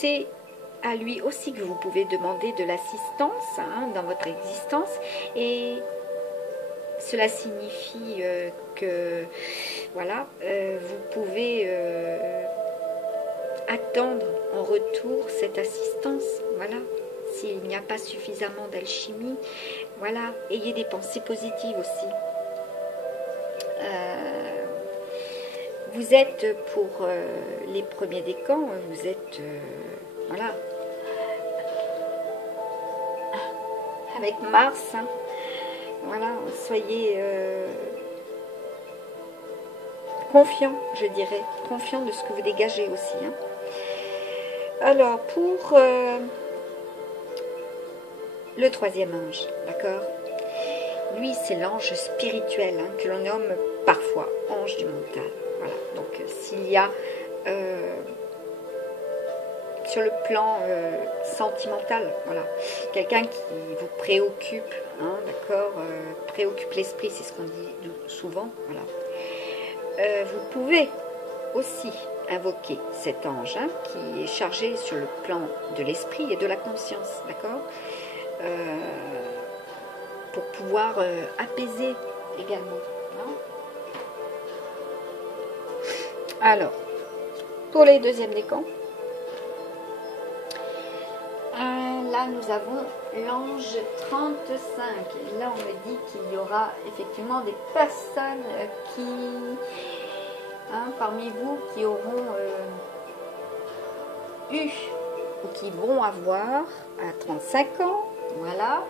c'est à lui aussi que vous pouvez demander de l'assistance dans votre existence. Et cela signifie que, voilà, vous pouvez attendre en retour cette assistance, voilà. S'il n'y a pas suffisamment d'alchimie, voilà, ayez des pensées positives aussi. Vous êtes pour les premiers décans, vous êtes, voilà, avec Mars, voilà, soyez confiant, je dirais, confiant de ce que vous dégagez aussi. Alors, pour le troisième ange, d'accord? Lui, c'est l'ange spirituel, que l'on nomme parfois ange du mental. Voilà, donc s'il y a sur le plan sentimental, voilà, quelqu'un qui vous préoccupe, d'accord, préoccupe l'esprit, c'est ce qu'on dit souvent, voilà. Vous pouvez aussi invoquer cet ange qui est chargé sur le plan de l'esprit et de la conscience, d'accord, pour pouvoir apaiser également. Alors, pour les deuxièmes décans, là nous avons l'ange 35. Et là on me dit qu'il y aura effectivement des personnes qui, parmi vous, qui auront eu ou qui vont avoir à 35 ans, voilà.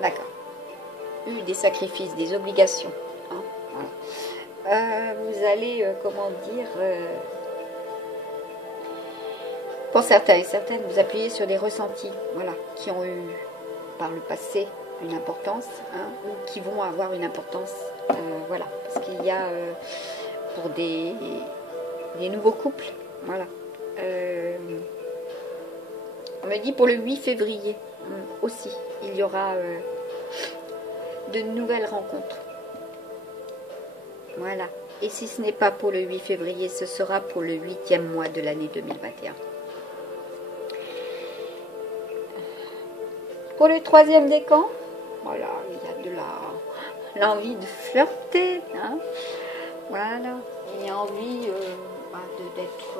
D'accord. Eu des sacrifices, des obligations. Voilà. Vous allez, comment dire, pour certains et certaines, vous appuyez sur des ressentis, voilà, qui ont eu par le passé une importance, ou qui vont avoir une importance, voilà, parce qu'il y a pour des nouveaux couples, voilà. On me dit pour le 8 février aussi, il y aura de nouvelles rencontres. Voilà. Et si ce n'est pas pour le 8 février, ce sera pour le 8e mois de l'année 2021. Pour le 3e décan, voilà, il y a de l'envie de flirter. Voilà. Il y a envie d'être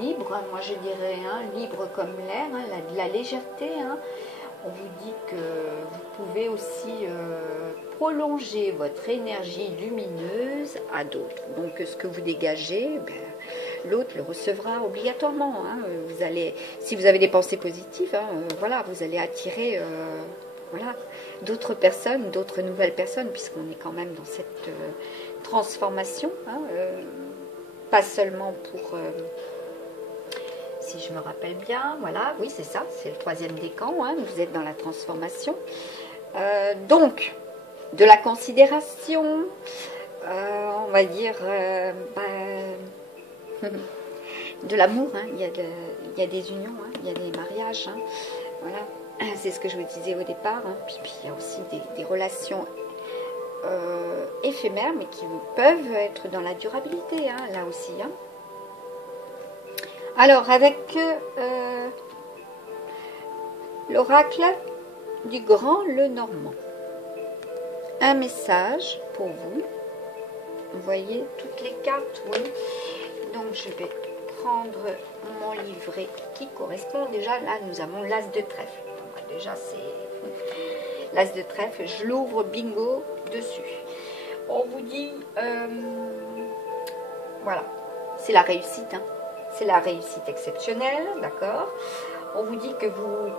libre, moi je dirais, libre comme l'air, de la légèreté. On vous dit que vous pouvez aussi prolonger votre énergie lumineuse à d'autres. Donc ce que vous dégagez, l'autre le recevra obligatoirement. Vous allez, si vous avez des pensées positives, voilà, vous allez attirer voilà, d'autres personnes, d'autres nouvelles personnes, puisqu'on est quand même dans cette transformation. Pas seulement pour... si je me rappelle bien, voilà, oui c'est ça, c'est le 3e décan, vous êtes dans la transformation. Donc, de la considération, on va dire, de l'amour, il y a des unions, il y a des mariages, voilà, c'est ce que je vous disais au départ, puis il y a aussi des relations éphémères, mais qui peuvent être dans la durabilité, là aussi. Alors, avec l'oracle du Grand Lenormand, un message pour vous. Vous voyez toutes les cartes, oui. Donc, je vais prendre mon livret qui correspond. Déjà, là, nous avons l'as de trèfle. Donc, déjà, c'est l'as de trèfle. Je l'ouvre, bingo, dessus. On vous dit, voilà, c'est la réussite, c'est la réussite exceptionnelle, d'accord. On vous dit que vous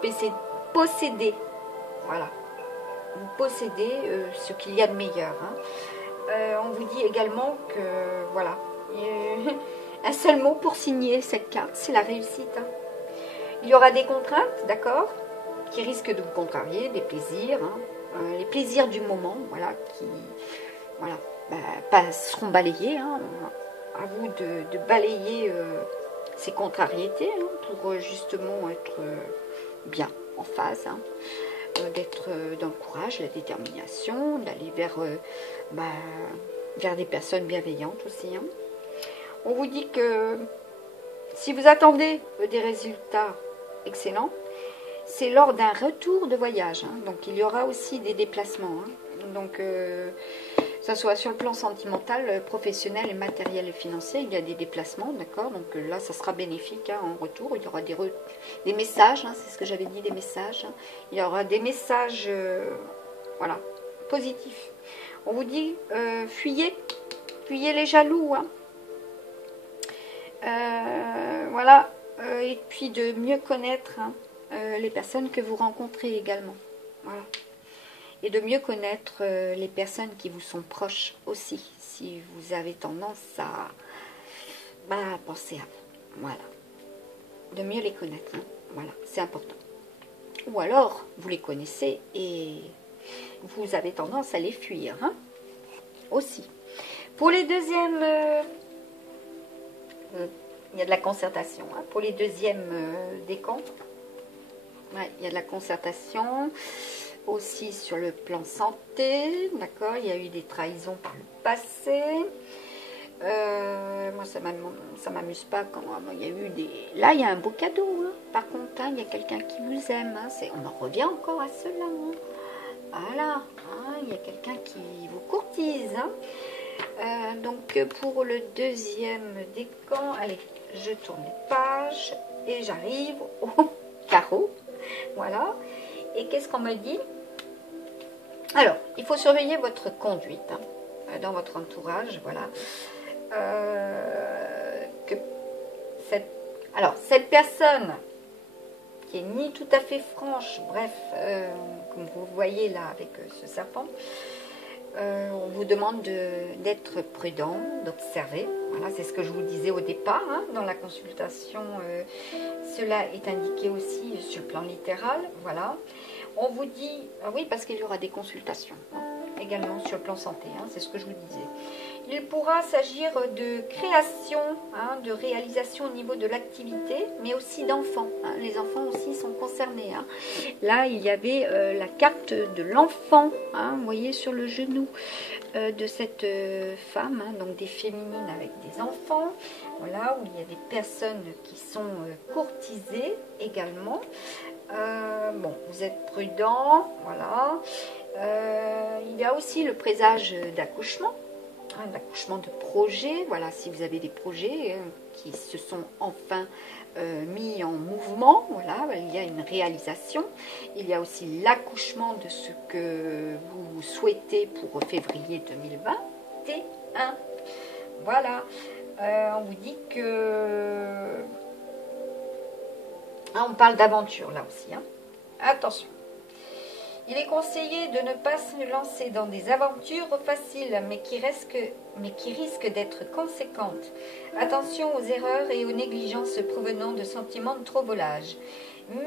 possédez, voilà, vous possédez ce qu'il y a de meilleur. On vous dit également que, voilà, un seul mot pour signer cette carte, c'est la réussite. Il y aura des contraintes, d'accord, qui risquent de vous contrarier, des plaisirs, les plaisirs du moment, voilà, qui, voilà, seront balayés. À vous de balayer ces contrariétés pour justement être bien. en phase, hein, d'être dans le courage, la détermination, d'aller bah, vers des personnes bienveillantes aussi. Hein. On vous dit que si vous attendez des résultats excellents, c'est lors d'un retour de voyage. Hein. Donc il y aura aussi des déplacements. Hein. Donc que ça soit sur le plan sentimental, professionnel et matériel et financier, il y a des déplacements, d'accord. Donc là, ça sera bénéfique hein, en retour. Il y aura des messages, hein, c'est ce que j'avais dit, des messages. Hein. Il y aura des messages, voilà, positifs. On vous dit, fuyez les jaloux. Hein. Voilà, et puis de mieux connaître hein, les personnes que vous rencontrez également. Voilà. Et de mieux connaître les personnes qui vous sont proches aussi, si vous avez tendance à penser à vous. Voilà. De mieux les connaître. Hein. Voilà, c'est important. Ou alors, vous les connaissez et vous avez tendance à les fuir. Hein. Aussi. Pour les deuxièmes... il y a de la concertation. Hein. Pour les deuxièmes décans, ouais, il y a de la concertation. Aussi sur le plan santé, d'accord, il y a eu des trahisons par le passé. Moi, ça m'amuse pas quand il y a eu des... Là, il y a un beau cadeau. Hein. Par contre, hein, il y a quelqu'un qui vous aime. Hein. On en revient encore à cela. Hein. Voilà, hein, il y a quelqu'un qui vous courtise. Hein. Donc, pour le deuxième décan, allez, je tourne les pages et j'arrive au carreau. Voilà. Et qu'est-ce qu'on me dit? Alors, il faut surveiller votre conduite hein, dans votre entourage, voilà. Cette personne qui est ni tout à fait franche, bref, comme vous voyez là avec ce serpent, on vous demande d'être prudent, d'observer. Voilà, c'est ce que je vous disais au départ hein, dans la consultation. Cela est indiqué aussi sur le plan littéral. Voilà. On vous dit, oui, parce qu'il y aura des consultations hein, également sur le plan santé. Hein, c'est ce que je vous disais. Il pourra s'agir de création, hein, de réalisation au niveau de l'activité, mais aussi d'enfants. Hein. Les enfants aussi sont concernés. Hein. Là, il y avait la carte de l'enfant, hein, vous voyez, sur le genou de cette femme, hein, donc des féminines avec des enfants. Voilà, où il y a des personnes qui sont courtisées également. Bon, vous êtes prudent, voilà. Il y a aussi le présage d'accouchement. L'accouchement de projets, voilà, si vous avez des projets qui se sont enfin mis en mouvement, voilà, il y a une réalisation. Il y a aussi l'accouchement de ce que vous souhaitez pour février 2021. Voilà, on vous dit que... Ah, on parle d'aventure là aussi, hein. Attention. Il est conseillé de ne pas se lancer dans des aventures faciles, mais qui risquent d'être conséquentes. Attention aux erreurs et aux négligences provenant de sentiments de trop volage.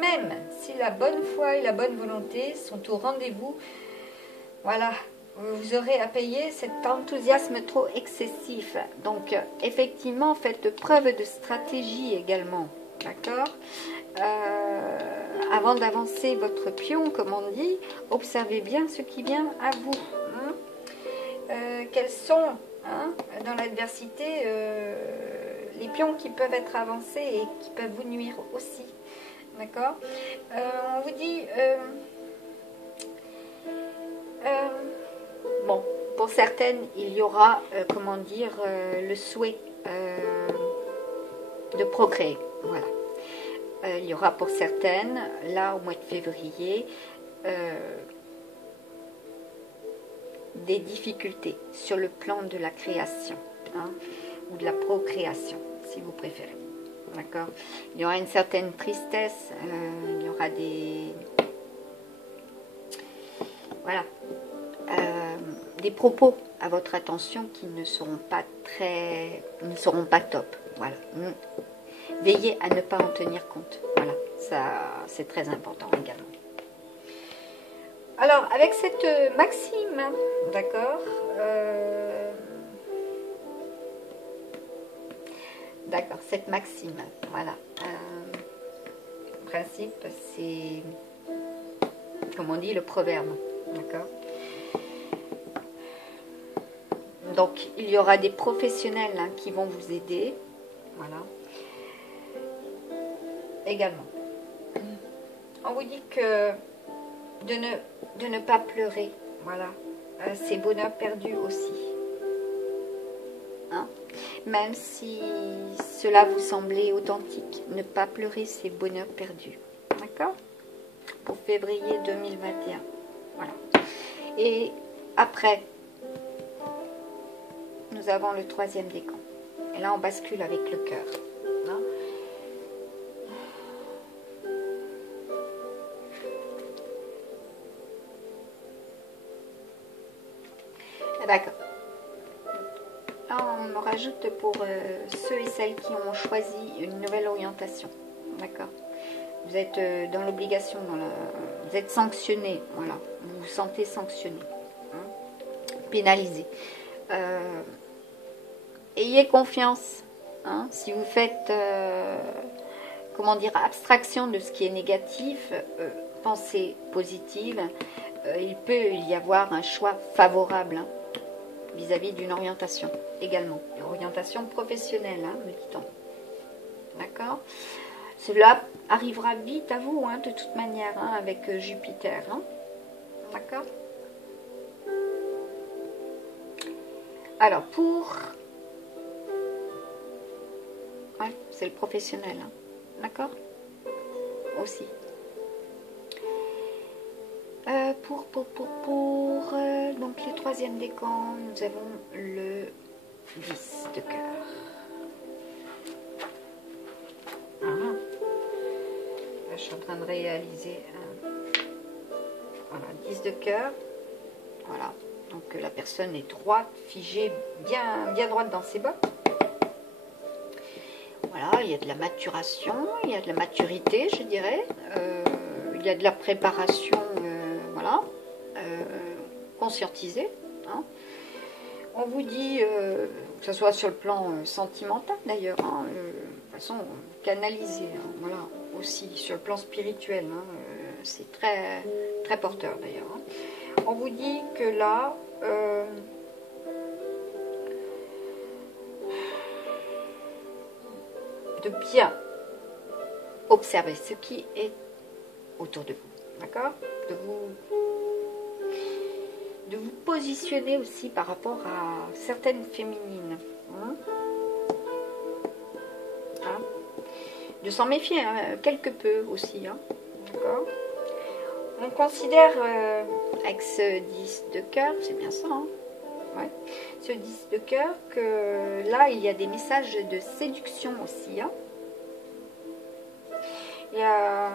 Même si la bonne foi et la bonne volonté sont au rendez-vous, voilà, vous aurez à payer cet enthousiasme trop excessif. Donc, effectivement, faites preuve de stratégie également, d'accord ? Avant d'avancer votre pion, comme on dit, observez bien ce qui vient à vous. Hein. Quels sont, hein, dans l'adversité, les pions qui peuvent être avancés et qui peuvent vous nuire aussi. D'accord. On vous dit... bon, pour certaines, il y aura, comment dire, le souhait de procréer. Voilà. Il y aura pour certaines, là au mois de février, des difficultés sur le plan de la création, hein, ou de la procréation, si vous préférez. D'accord. Il y aura une certaine tristesse, il y aura des propos à votre attention qui ne seront pas top. Voilà. Veillez à ne pas en tenir compte. Voilà, ça c'est très important également. Alors, avec cette maxime, d'accord, cette maxime, voilà, le principe c'est comme on dit, le proverbe. D'accord? Donc, il y aura des professionnels hein, qui vont vous aider. Voilà. Également. On vous dit que de ne pas pleurer. Voilà. C'est bonheur perdu aussi. Hein? Même si cela vous semblait authentique, ne pas pleurer, c'est bonheur perdu. D'accord? Pour février 2021. Voilà. Et après, nous avons le 3e décan. Et là, on bascule avec le cœur. Hein? D'accord. Là, on rajoute pour ceux et celles qui ont choisi une nouvelle orientation. D'accord. Vous êtes dans l'obligation, vous êtes sanctionné. Voilà. Vous vous sentez sanctionné. Hein? Pénalisé. Ayez confiance. Hein? Si vous faites, comment dire, abstraction de ce qui est négatif, pensée positive, il peut y avoir un choix favorable. Hein? Vis-à-vis d'une orientation également. Une orientation professionnelle, hein, me dit-on. D'accord? Cela arrivera vite à vous, hein, de toute manière, hein, avec Jupiter. Hein. D'accord? Alors, pour... Ouais, c'est le professionnel. Hein. D'accord? Aussi. Donc le 3e décan, nous avons le 10 de cœur. Là, je suis en train de réaliser voilà, 10 de cœur. Voilà, donc la personne est droite, figée, bien droite dans ses bottes. Voilà, il y a de la maturation, il y a de la maturité, je dirais. Il y a de la préparation, voilà, conscientisée. Hein. On vous dit, que ce soit sur le plan sentimental d'ailleurs, hein, de façon canalisée, hein, voilà, aussi sur le plan spirituel, hein, c'est très porteur d'ailleurs. Hein. On vous dit que là, de bien observer ce qui est autour de vous, d'accord? De vous positionner aussi par rapport à certaines féminines. Hein? Hein? De s'en méfier, hein, quelque peu aussi. Hein? D'accord? On considère, avec ce 10 de cœur, c'est bien ça, hein? Ouais. Ce 10 de cœur, que là, il y a des messages de séduction aussi. Hein? Il y a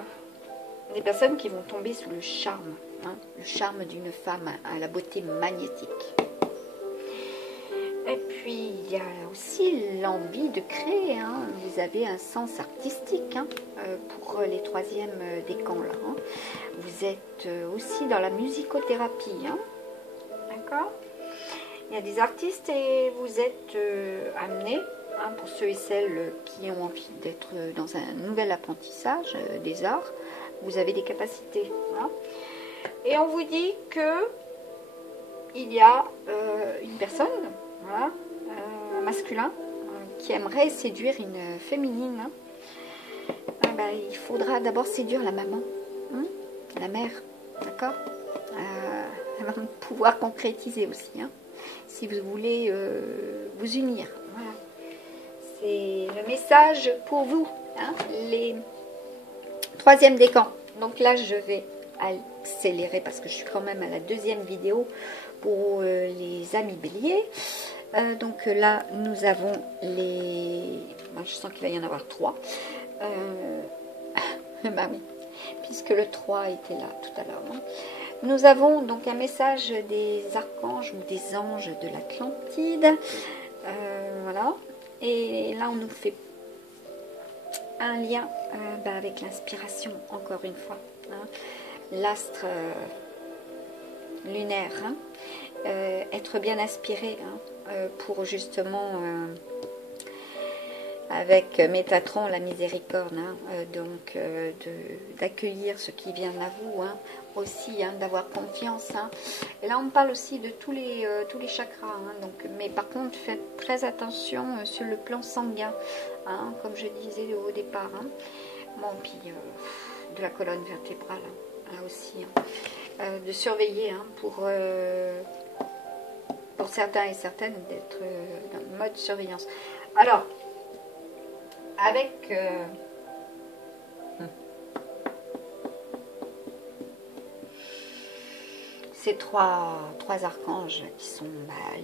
des personnes qui vont tomber sous le charme. Hein, le charme d'une femme à la beauté magnétique. Et puis, il y a aussi l'envie de créer. Hein. Vous avez un sens artistique hein, pour les 3e décans. Là, hein. Vous êtes aussi dans la musicothérapie. Hein. D'accord? Il y a des artistes et vous êtes amenés, hein, pour ceux et celles qui ont envie d'être dans un nouvel apprentissage des arts, vous avez des capacités. Hein. Et on vous dit que il y a une personne, voilà, un masculin, qui aimerait séduire une féminine. Hein. Ben, il faudra d'abord séduire la maman, hein, la mère, d'accord? Elle va pouvoir concrétiser aussi, hein, si vous voulez vous unir. Voilà. C'est le message pour vous, hein, les 3e décan. Donc là, je vais accélérer parce que je suis quand même à la 2e vidéo pour les amis béliers. Donc là, nous avons les... Moi, je sens qu'il va y en avoir 3. Bah oui, puisque le 3 était là tout à l'heure. Hein. Nous avons donc un message des archanges ou des anges de l'Atlantide. Voilà. Et là, on nous fait un lien avec l'inspiration, encore une fois. Hein. L'astre lunaire. Hein. Être bien inspiré hein, pour justement... avec Métatron, la miséricorde, hein, donc d'accueillir ce qui vient à vous, hein, aussi, hein, d'avoir confiance. Hein. Et là, on parle aussi de tous les chakras. Hein, donc, mais par contre, faites très attention sur le plan sanguin, hein, comme je disais au départ. Hein. Bon, puis de la colonne vertébrale, hein, là aussi. Hein. De surveiller hein, pour certains et certaines d'être dans le mode surveillance. Alors, avec... ces trois archanges qui sont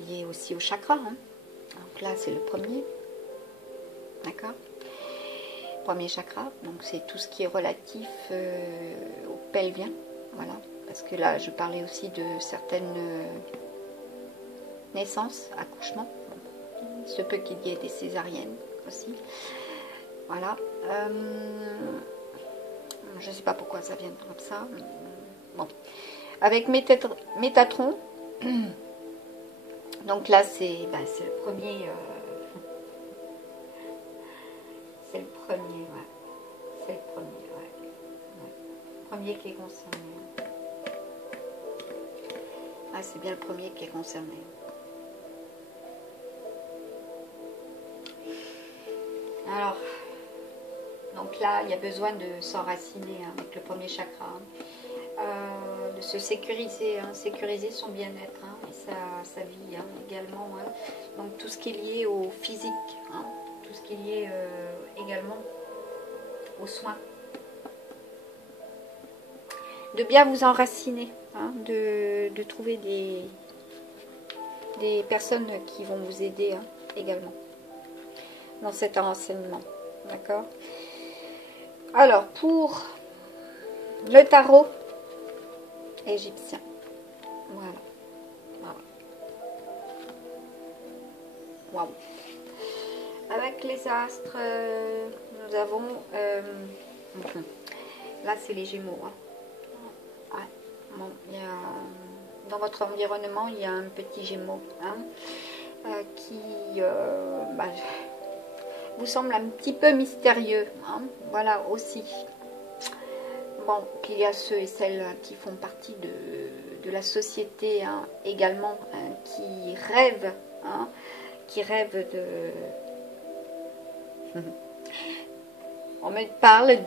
liés aussi au chakra. Hein. Donc là, c'est le premier. D'accord? Premier chakra. Donc, c'est tout ce qui est relatif au pelvien. Voilà. Parce que là, je parlais aussi de certaines naissances, accouchements. Il se peut qu'il y ait des césariennes aussi. Voilà. Je ne sais pas pourquoi ça vient comme ça. Bon. Avec Métatron, donc là c'est le premier, c'est le premier, ouais. C'est le premier, ouais. Le premier qui est concerné. Ah, c'est bien le premier qui est concerné. Alors, donc là, il y a besoin de s'enraciner hein, avec le premier chakra. De se sécuriser, hein, sécuriser son bien-être hein, et sa vie hein, également. Hein. Donc tout ce qui est lié au physique, hein, tout ce qui est lié également aux soins. De bien vous enraciner, hein, de trouver des personnes qui vont vous aider hein, également dans cet enracinement. D'accord? Alors pour le tarot égyptien. Voilà. Wow. Avec les astres, nous avons... là, c'est les Gémeaux. Hein. Ouais. Bon, dans votre environnement, il y a un petit Gémeau hein, qui vous semble un petit peu mystérieux. Hein. Voilà, aussi. Bon, puis il y a ceux et celles qui font partie de la société hein, également, hein, qui rêvent de... On me parle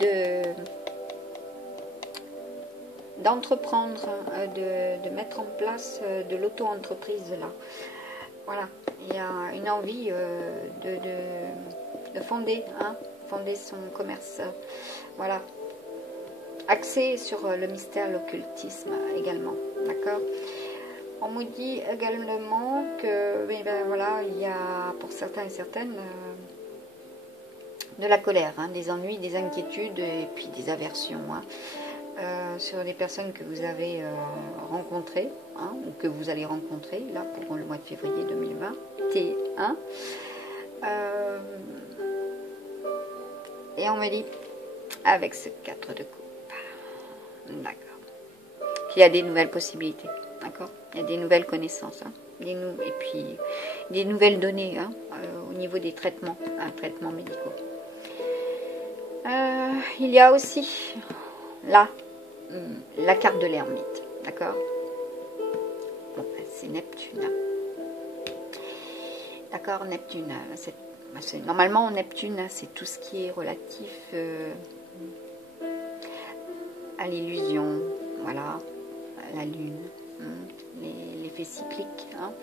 d'entreprendre, hein, de mettre en place de l'auto-entreprise là. Voilà, il y a une envie de fonder son commerce. Voilà. Axé sur le mystère, l'occultisme également, d'accord. On me dit également que, voilà, il y a pour certains et certaines de la colère, hein, des ennuis, des inquiétudes et puis des aversions hein, sur les personnes que vous avez rencontrées hein, ou que vous allez rencontrer là pour le mois de février 2021. Et on me dit avec ce 4 de coupe. D'accord. Il y a des nouvelles possibilités. D'accord. Il y a des nouvelles connaissances. Hein, et puis des nouvelles données hein, au niveau des traitements médicaux. Il y a aussi là la carte de l'ermite. D'accord. Bon, c'est Neptune. D'accord, Neptune. Normalement, Neptune, c'est tout ce qui est relatif à l'illusion, voilà, à la lune, hein, l'effet cyclique, hein,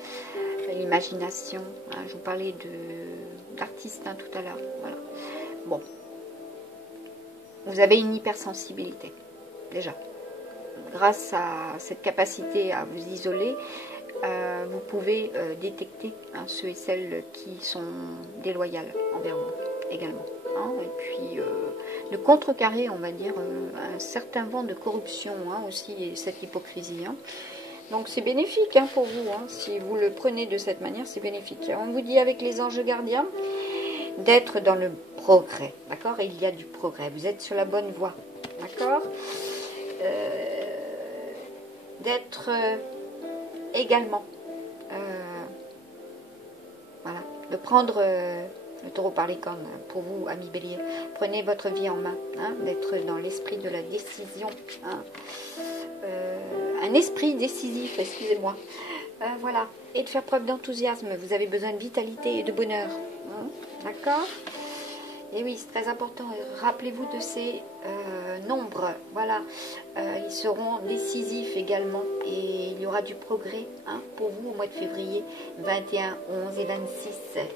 l'imagination. Hein, je vous parlais d'artistes hein, tout à l'heure. Voilà. Bon, vous avez une hypersensibilité, déjà. Grâce à cette capacité à vous isoler, vous pouvez détecter hein, ceux et celles qui sont déloyales envers vous également. Hein, et puis de contrecarrer, on va dire, un certain vent de corruption hein, aussi, et cette hypocrisie. Hein. Donc c'est bénéfique hein, pour vous, hein, si vous le prenez de cette manière, c'est bénéfique. On vous dit avec les anges gardiens d'être dans le progrès, d'accord? Il y a du progrès, vous êtes sur la bonne voie, d'accord? D'être également, voilà, de prendre le taureau par les cornes pour vous, amis bélier. Prenez votre vie en main, hein, d'être dans l'esprit de la décision, hein, un esprit décisif, excusez-moi. Voilà, et de faire preuve d'enthousiasme. Vous avez besoin de vitalité et de bonheur. Hein, d'accord? Et oui, c'est très important. Rappelez-vous de ces nombres. Voilà, ils seront décisifs également. Et il y aura du progrès hein, pour vous au mois de février 21, 11 et 26.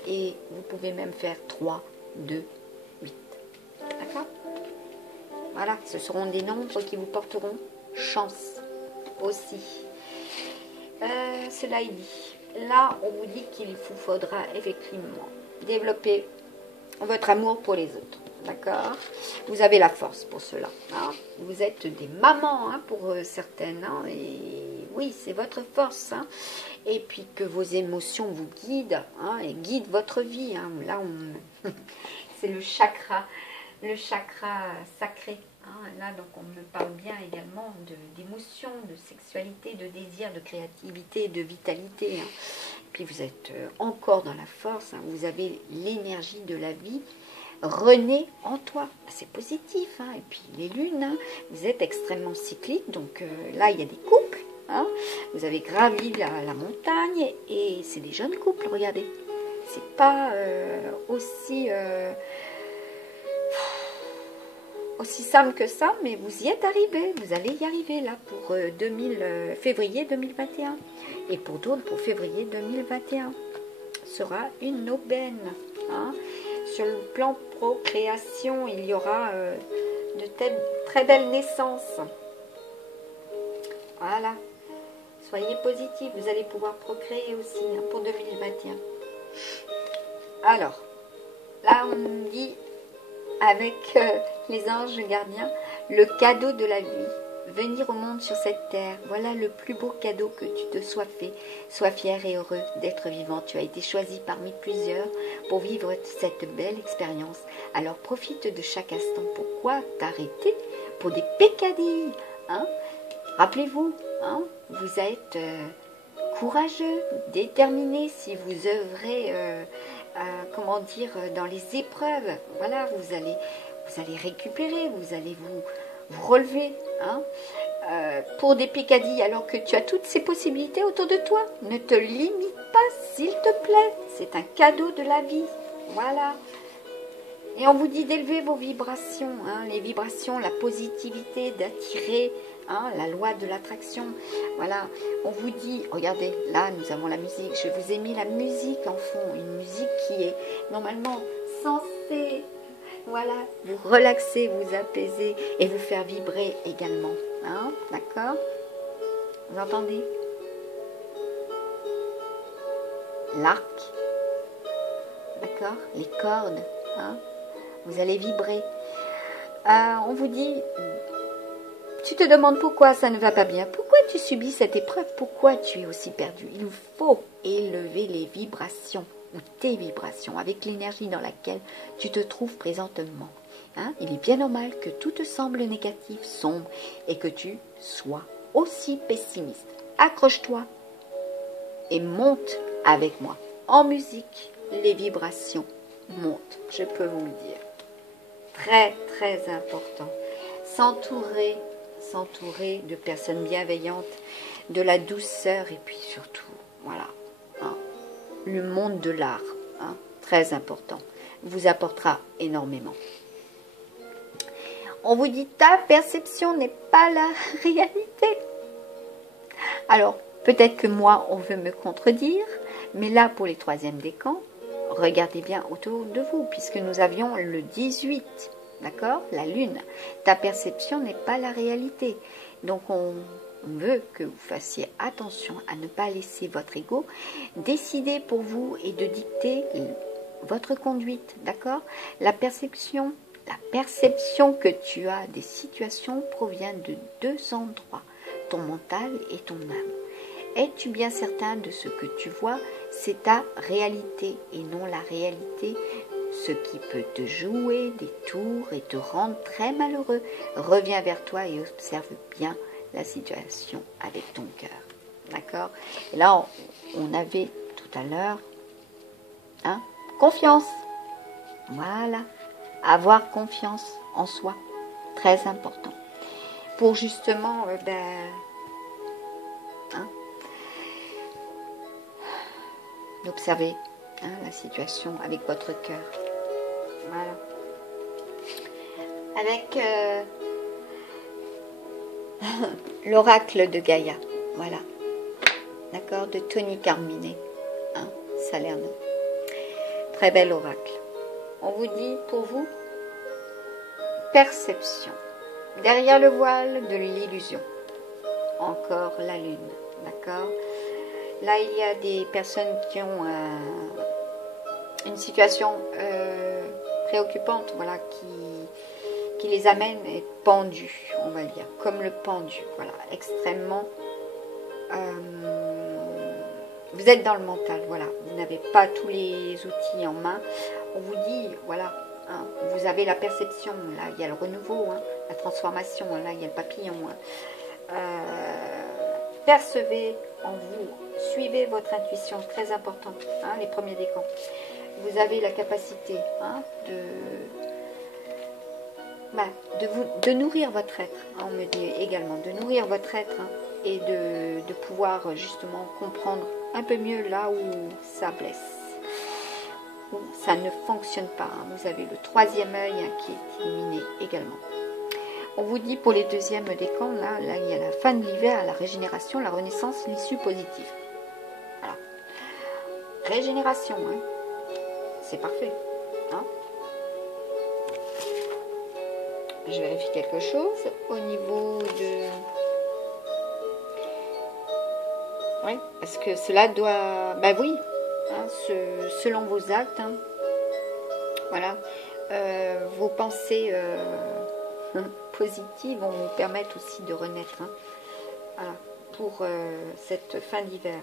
Et vous pouvez même faire 3, 2, 8. D'accord? Voilà, ce seront des nombres qui vous porteront chance aussi. Cela est dit. Là, on vous dit qu'il vous faudra effectivement développer votre amour pour les autres. D'accord? Vous avez la force pour cela. Hein? Vous êtes des mamans hein, pour certaines. Hein? Et oui, c'est votre force. Hein? Et puis que vos émotions vous guident hein, et guident votre vie. Hein? Là, c'est le chakra sacré. Hein, là, donc, on me parle bien également d'émotion, de sexualité, de désir, de créativité, de vitalité. Hein. Puis, vous êtes encore dans la force. Hein, vous avez l'énergie de la vie renaît en toi. C'est positif. Hein. Et puis, les lunes, hein, vous êtes extrêmement cyclique. Donc, là, il y a des couples. Hein. Vous avez gravi la montagne et c'est des jeunes couples. Regardez. C'est pas aussi simple que ça, mais vous y êtes arrivé, vous allez y arriver là pour février 2021 et pour d'autres pour février 2021 sera une aubaine hein. Sur le plan procréation il y aura de très belles naissances, voilà, soyez positifs, vous allez pouvoir procréer aussi hein, pour 2021. Alors là on nous dit avec les anges gardiens, le cadeau de la vie, venir au monde sur cette terre, voilà le plus beau cadeau que tu te sois fait. Sois fier et heureux d'être vivant. Tu as été choisi parmi plusieurs pour vivre cette belle expérience. Alors profite de chaque instant. Pourquoi t'arrêter pour des pécadilles hein? Rappelez-vous, hein, vous êtes courageux, déterminé si vous œuvrez comment dire, dans les épreuves. Voilà, vous allez récupérer, vous allez vous relever hein, pour des pécadilles alors que tu as toutes ces possibilités autour de toi. Ne te limite pas, s'il te plaît. C'est un cadeau de la vie. Voilà. Et on vous dit d'élever vos vibrations, hein, les vibrations, la positivité, d'attirer hein, la loi de l'attraction. Voilà, on vous dit, regardez, là nous avons la musique, je vous ai mis la musique en fond, une musique qui est normalement censée, voilà, vous relaxer, vous apaiser et vous faire vibrer également. Hein, d'accord? Vous entendez? L'arc, d'accord? Les cordes, hein? Vous allez vibrer. On vous dit, tu te demandes pourquoi ça ne va pas bien. Pourquoi tu subis cette épreuve? Pourquoi tu es aussi perdu? Il faut élever les vibrations ou tes vibrations avec l'énergie dans laquelle tu te trouves présentement. Hein? Il est bien normal que tout te semble négatif, sombre et que tu sois aussi pessimiste. Accroche-toi et monte avec moi. En musique, les vibrations montent, je peux vous le dire. Très, très important. S'entourer de personnes bienveillantes, de la douceur et puis surtout, voilà, hein, le monde de l'art, hein, très important, vous apportera énormément. On vous dit ta perception n'est pas la réalité. Alors, peut-être que moi, on veut me contredire, mais là, pour les troisièmes décans, regardez bien autour de vous, puisque nous avions le 18, d'accord? La lune. Ta perception n'est pas la réalité. Donc, on veut que vous fassiez attention à ne pas laisser votre ego décider pour vous et de dicter votre conduite, d'accord? La perception que tu as des situations provient de deux endroits, ton mental et ton âme. Es-tu bien certain de ce que tu vois? C'est ta réalité et non la réalité, ce qui peut te jouer des tours et te rendre très malheureux. Reviens vers toi et observe bien la situation avec ton cœur. D'accord? Et là, on avait tout à l'heure, hein, confiance. Voilà. Avoir confiance en soi. Très important. Pour justement, d'observer la situation avec votre cœur. Voilà. Avec l'oracle de Gaïa. Voilà. D'accord, de Tony Carmine. Salerno. Très bel oracle. On vous dit pour vous, perception. Derrière le voile de l'illusion. Encore la lune. D'accord. Là, il y a des personnes qui ont une situation préoccupante, voilà, qui les amène à être pendus, on va dire, comme le pendu, voilà, extrêmement. Vous êtes dans le mental, voilà, vous n'avez pas tous les outils en main. On vous dit, voilà, vous avez la perception, là, il y a le renouveau, la transformation, là, il y a le papillon. Percevez en vous, suivez votre intuition, très important, les premiers décans. Vous avez la capacité de nourrir votre être, on me dit également, de nourrir votre être et de pouvoir justement comprendre un peu mieux là où ça blesse, où ça ne fonctionne pas. Vous avez le troisième œil qui est illuminé également. On vous dit pour les deuxièmes décans, là il y a la fin de l'hiver, la régénération, la renaissance, l'issue positive. Voilà. Régénération, c'est parfait. Je vérifie quelque chose au niveau de... Oui, parce que cela doit... Ben oui, selon vos actes, voilà, vos pensées positives vont vous permettre aussi de renaître, voilà, pour cette fin d'hiver.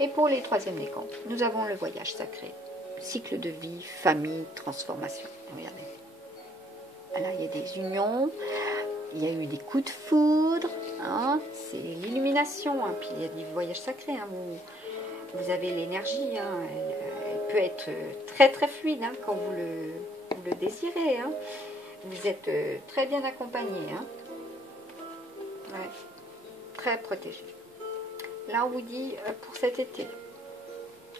Et pour les troisièmes décans, nous avons le voyage sacré, cycle de vie, famille, transformation. Regardez. Là, il y a des unions, il y a eu des coups de foudre, c'est l'illumination, puis il y a du voyage sacré, vous avez l'énergie, elle peut être très très fluide quand vous le désirez, vous êtes très bien accompagné, ouais, très protégé. Là, on vous dit pour cet été,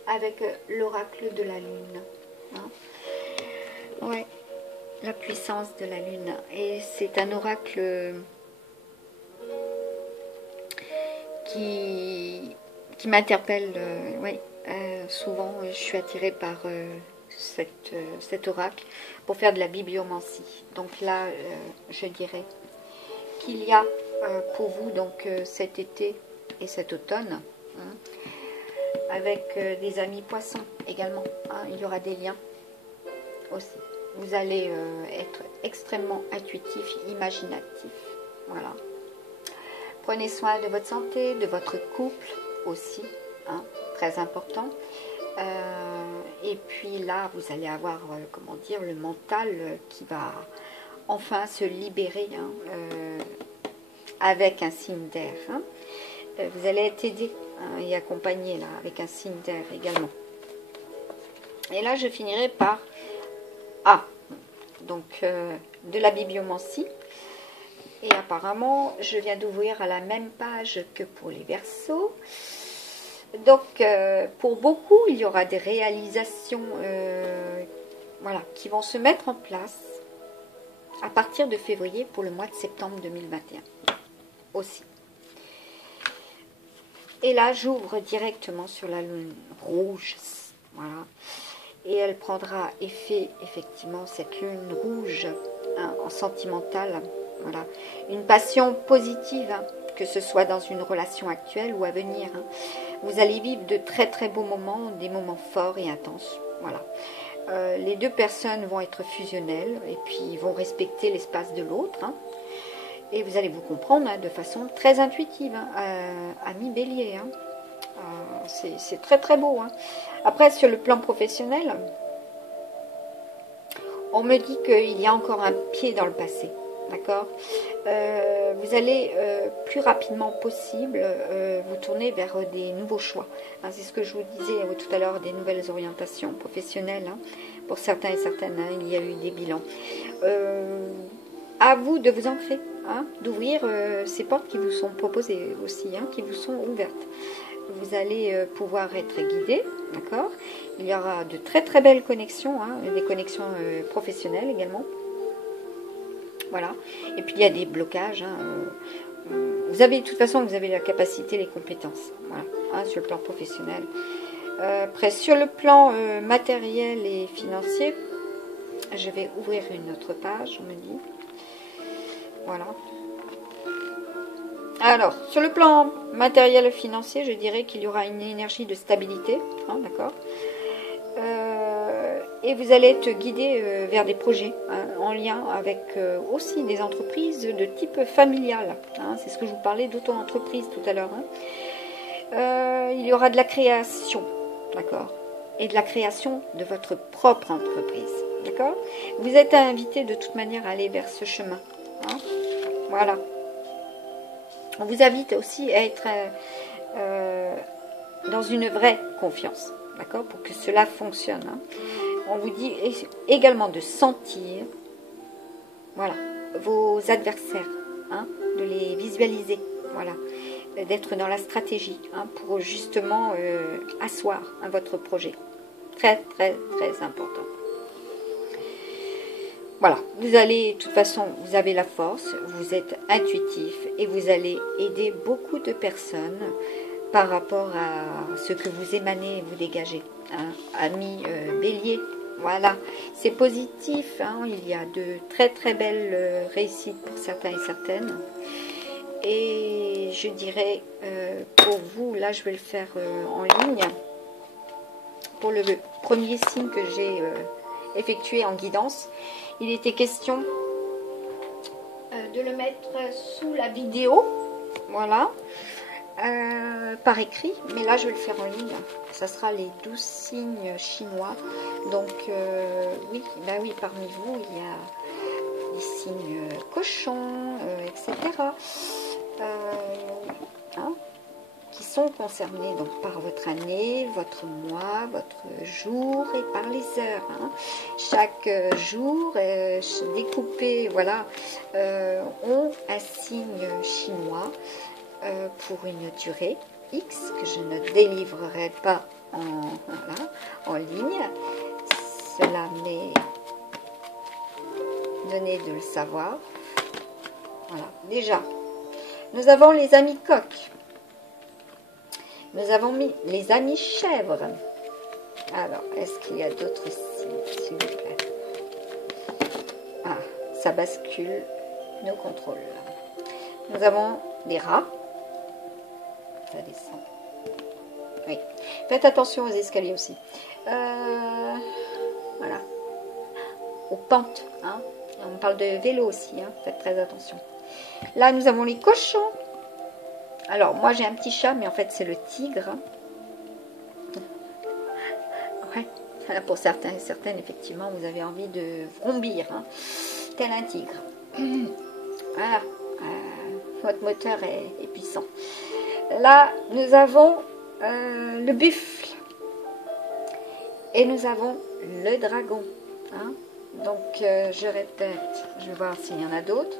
avec l'oracle de la lune, ouais. La puissance de la lune, et c'est un oracle qui m'interpelle, souvent je suis attirée par cet oracle pour faire de la bibliomancie. Donc là, je dirais qu'il y a pour vous donc cet été et cet automne, avec des amis poissons également, il y aura des liens aussi. Vous allez être extrêmement intuitif, imaginatif. Voilà. Prenez soin de votre santé, de votre couple aussi, très important. Et puis là, vous allez avoir, comment dire, le mental qui va enfin se libérer avec un signe d'air. Vous allez être aidé et accompagné là, avec un signe d'air également. Et là, je finirai par... donc de la bibliomancie, et apparemment je viens d'ouvrir à la même page que pour les Verseaux. Donc pour beaucoup il y aura des réalisations voilà, qui vont se mettre en place à partir de février pour le mois de septembre 2021 aussi. Et là j'ouvre directement sur la lune rouge, voilà. Et elle prendra effet, effectivement, cette lune rouge, en sentimentale. Voilà. Une passion positive, que ce soit dans une relation actuelle ou à venir. Vous allez vivre de très très beaux moments, des moments forts et intenses. Voilà. Les deux personnes vont être fusionnelles et puis vont respecter l'espace de l'autre. Et vous allez vous comprendre de façon très intuitive, ami Bélier. C'est très très beau. Après, sur le plan professionnel, on me dit qu'il y a encore un pied dans le passé. D'accord, vous allez plus rapidement possible vous tourner vers des nouveaux choix. C'est ce que je vous disais tout à l'heure, des nouvelles orientations professionnelles. Pour certains et certaines, il y a eu des bilans. À vous de vous ancrer, d'ouvrir ces portes qui vous sont proposées aussi, qui vous sont ouvertes. vous allez pouvoir être guidé, d'accord? Il y aura de très très belles connexions, hein, des connexions professionnelles également. Voilà. Et puis il y a des blocages. Hein, vous avez de toute façon, vous avez la capacité, les compétences. Voilà, hein, sur le plan professionnel. Après, sur le plan matériel et financier, je vais ouvrir une autre page, on me dit. Voilà. Alors, sur le plan matériel et financier, je dirais qu'il y aura une énergie de stabilité, hein, d'accord. Et vous allez être guidé vers des projets hein, en lien avec aussi des entreprises de type familial. Hein, c'est ce que je vous parlais d'auto-entreprise tout à l'heure. Hein. Il y aura de la création, d'accord, et de la création de votre propre entreprise, d'accord. Vous êtes invité de toute manière à aller vers ce chemin. Hein. Voilà. On vous invite aussi à être dans une vraie confiance, d'accord, pour que cela fonctionne. Hein. On vous dit également de sentir, voilà, vos adversaires, hein, de les visualiser, voilà, d'être dans la stratégie, hein, pour justement asseoir hein, votre projet. Très, très, très important. Voilà, vous allez, de toute façon, vous avez la force, vous êtes intuitif et vous allez aider beaucoup de personnes par rapport à ce que vous émanez et vous dégagez. Hein. Amis bélier, voilà, c'est positif, hein. Il y a de très très belles réussites pour certains et certaines. Et je dirais, pour vous, là je vais le faire en ligne, pour le premier signe que j'ai effectué en guidance, il était question de le mettre sous la vidéo, voilà, par écrit, mais là je vais le faire en ligne. Ça sera les 12 signes chinois. Donc oui, bah oui, parmi vous il y a des signes cochons, etc. Hein, qui sont concernés donc par votre année, votre mois, votre jour et par les heures. Hein. Chaque jour découpé, voilà, ont un signe chinois pour une durée X que je ne délivrerai pas en ligne. Cela m'est donné de le savoir. Voilà, déjà, nous avons les amis coqs. Nous avons mis les amis chèvres. Alors, est-ce qu'il y a d'autres signes, s'il vous plaît? Ah, ça bascule nos contrôles. Nous avons les rats. Ça descend. Oui. Faites attention aux escaliers aussi. Voilà. Aux pentes. Hein. On parle de vélo aussi. Hein. Faites très attention. Là, nous avons les cochons. Alors, moi, j'ai un petit chat, mais en fait, c'est le tigre. Ouais. Pour certains et certaines, effectivement, vous avez envie de vrombir, hein, tel un tigre. Voilà. Votre moteur est puissant. Là, nous avons le buffle. Et nous avons le dragon. Hein. Donc, je répète, je vais voir s'il y en a d'autres.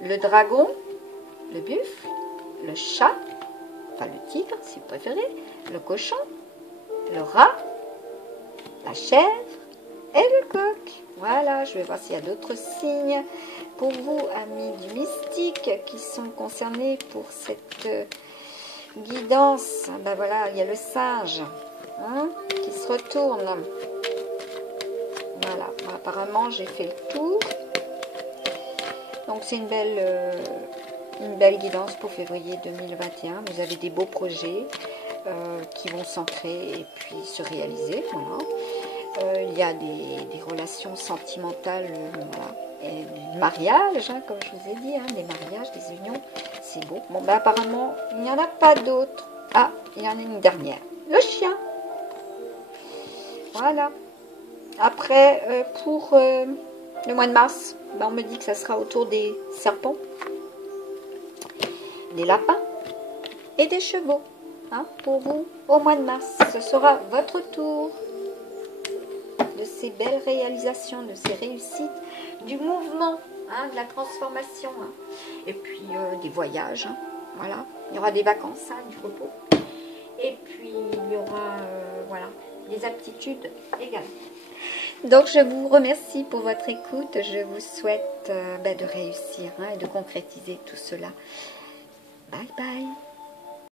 Le dragon, le buffle, le chat, enfin le tigre si vous préférez, le cochon, le rat, la chèvre et le coq. Voilà, je vais voir s'il y a d'autres signes pour vous, amis du mystique, qui sont concernés pour cette guidance. Ben voilà, il y a le singe, hein, qui se retourne. Voilà, bon, apparemment j'ai fait le tour. Donc c'est une belle guidance pour février 2021. Vous avez des beaux projets qui vont s'ancrer et puis se réaliser. Voilà. Il y a des relations sentimentales, voilà. Et des mariages, hein, comme je vous ai dit, hein, des mariages, des unions, c'est beau. Bon, ben apparemment, il n'y en a pas d'autres. Ah, il y en a une dernière. Le chien. Voilà. Après, pour le mois de mars, ben, on me dit que ça sera autour des serpents, des lapins et des chevaux. Hein, pour vous, au mois de mars, ce sera votre tour de ces belles réalisations, de ces réussites, du mouvement, hein, de la transformation, hein. Et puis des voyages, hein, voilà. Il y aura des vacances, hein, du repos. Et puis, il y aura voilà, des aptitudes également. Donc, je vous remercie pour votre écoute. Je vous souhaite de réussir et de concrétiser tout cela. Bye bye.